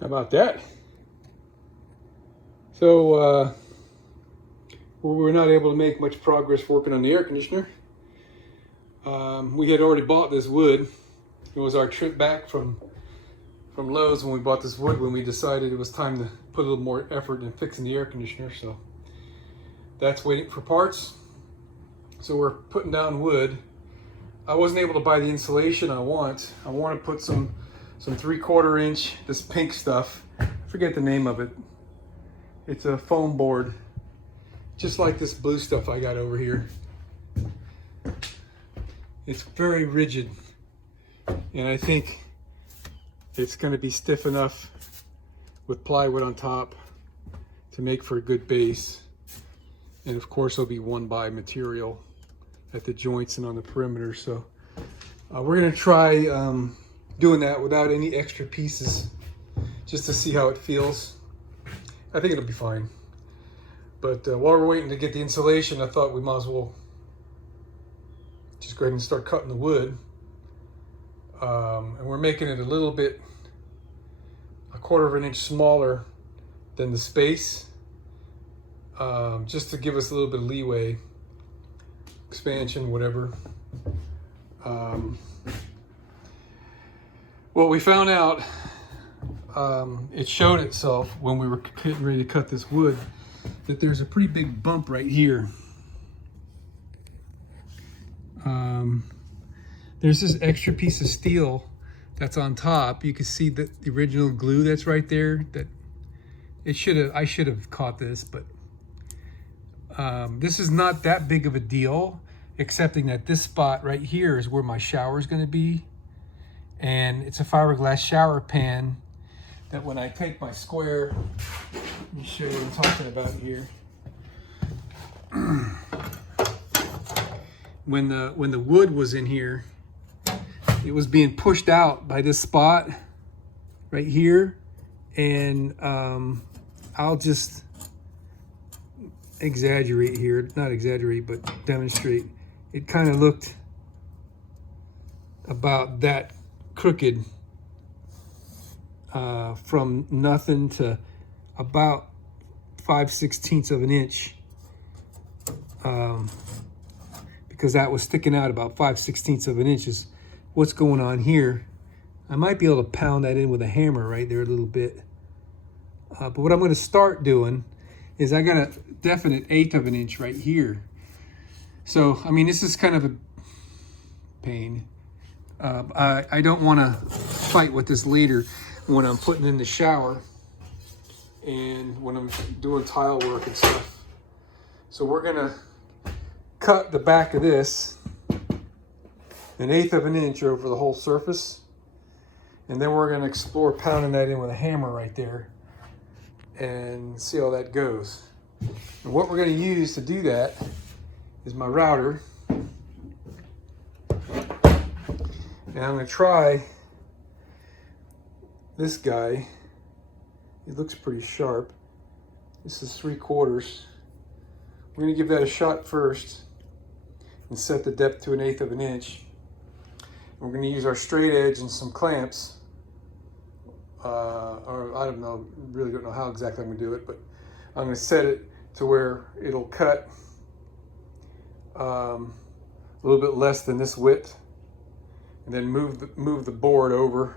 How about that? So we were not able to make much progress working on the air conditioner. We had already bought this wood. It was our trip back from Lowe's when we bought this wood, when we decided it was time to put a little more effort in fixing the air conditioner. So that's waiting for parts. So we're putting down wood. I wasn't able to buy the insulation I want. I want to put some 3/4 inch, this pink stuff. I forget the name of it. It's a foam board, just like this blue stuff I got over here. It's very rigid, and I think it's going to be stiff enough with plywood on top to make for a good base. And of course, it'll be 1x material at the joints and on the perimeter. So we're going to try doing that without any extra pieces, just to see how it feels. I think it'll be fine. But while we're waiting to get the insulation, I thought we might as well just go ahead and start cutting the wood. And we're making it a little bit, 1/4 inch smaller than the space, just to give us a little bit of leeway, expansion, whatever. What we found out, it showed itself when we were getting ready to cut this wood, that there's a pretty big bump right here. There's this extra piece of steel that's on top. You can see the original glue that's right there. That I should have caught this, but this is not that big of a deal, excepting that this spot right here is where my shower is going to be, and it's a fiberglass shower pan that when I take my square, let me show you what I'm talking about here. When the wood was in here, it was being pushed out by this spot right here, and I'll just exaggerate here, not exaggerate, but demonstrate. It kind of looked about that crooked, from nothing to about 5/16 of an inch, because that was sticking out about 5/16 of an inch is what's going on here. I might be able to pound that in with a hammer right there a little bit. But what I'm going to start doing is I got a definite 1/8 of an inch right here. So, I mean, this is kind of a pain. I don't want to fight with this later when I'm putting in the shower and when I'm doing tile work and stuff. So we're going to cut the back of this 1/8 of an inch over the whole surface, and then we're going to explore pounding that in with a hammer right there and see how that goes. And what we're going to use to do that is my router, and I'm going to try this guy. It looks pretty sharp. This is 3/4. We're going to give that a shot first and set the depth to 1/8 of an inch. We're going to use our straight edge and some clamps, or I don't know, really don't know how exactly I'm going to do it, but I'm going to set it to where it'll cut a little bit less than this width, and then move the board over.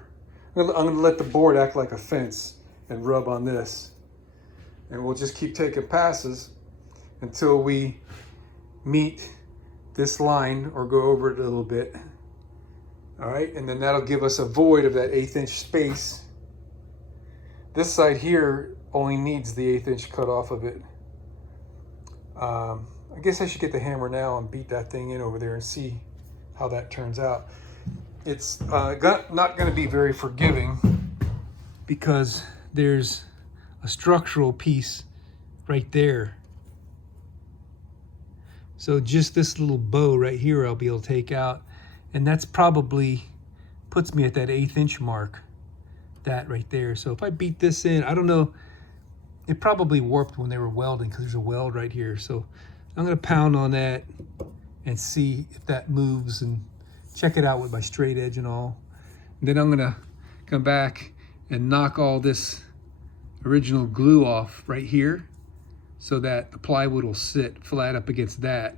I'm going to let the board act like a fence and rub on this, and we'll just keep taking passes until we meet this line or go over it a little bit. All right, and then that'll give us a void of that 1/8 inch space. This side here only needs the 1/8 inch cut off of it. I guess I should get the hammer now and beat that thing in over there and see how that turns out. It's not going to be very forgiving because there's a structural piece right there. So just this little bow right here I'll be able to take out, and that's probably puts me at that 1/8 inch mark, that right there. So if I beat this in, I don't know, it probably warped when they were welding because there's a weld right here. So I'm going to pound on that and see if that moves and check it out with my straight edge and all. And then I'm going to come back and knock all this original glue off right here so that the plywood will sit flat up against that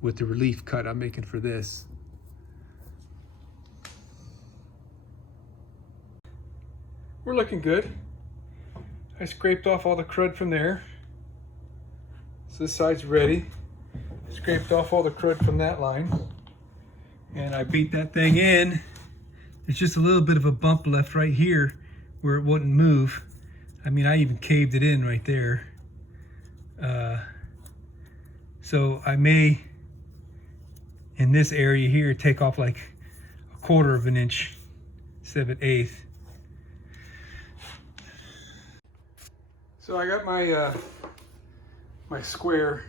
with the relief cut I'm making for this. We're looking good. I scraped off all the crud from there. So this side's ready. Scraped off all the crud from that line. And I beat that thing in. There's just a little bit of a bump left right here where it wouldn't move. I mean, I even caved it in right there. So I may, in this area here, take off like 1/4 of an inch instead of 1/8. So I got my my square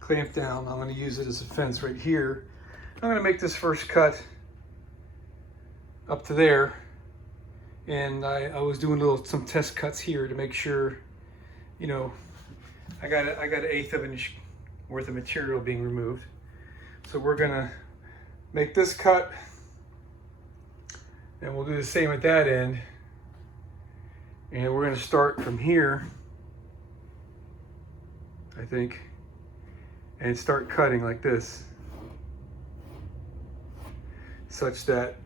clamped down. I'm going to use it as a fence right here. I'm going to make this first cut up to there, and I was doing some test cuts here to make sure, you know, I got 1/8 of an inch worth of material being removed. So we're going to make this cut, and we'll do the same at that end. And we're going to start from here, I think, and start cutting like this, such that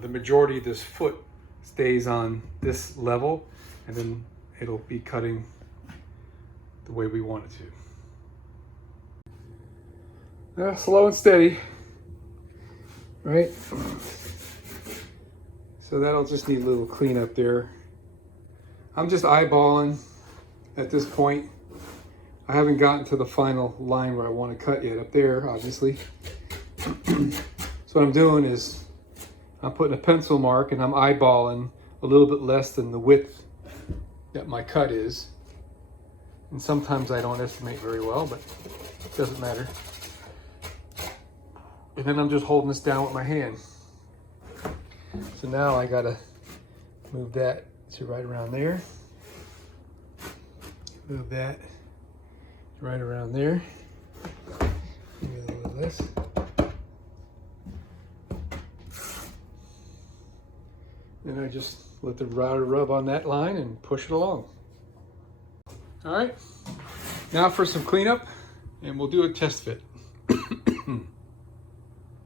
the majority of this foot stays on this level, and then it'll be cutting the way we want it to. Slow and steady, right? So that'll just need a little cleanup there. I'm just eyeballing at this point. I haven't gotten to the final line where I want to cut yet up there, obviously. So what I'm doing is I'm putting a pencil mark and I'm eyeballing a little bit less than the width that my cut is. And sometimes I don't estimate very well, but it doesn't matter. And then I'm just holding this down with my hand. So now I gotta move that to right around there. Move that right around there. Give me a little of this. Then I just let the router rub on that line and push it along. All right, now for some cleanup, and we'll do a test fit.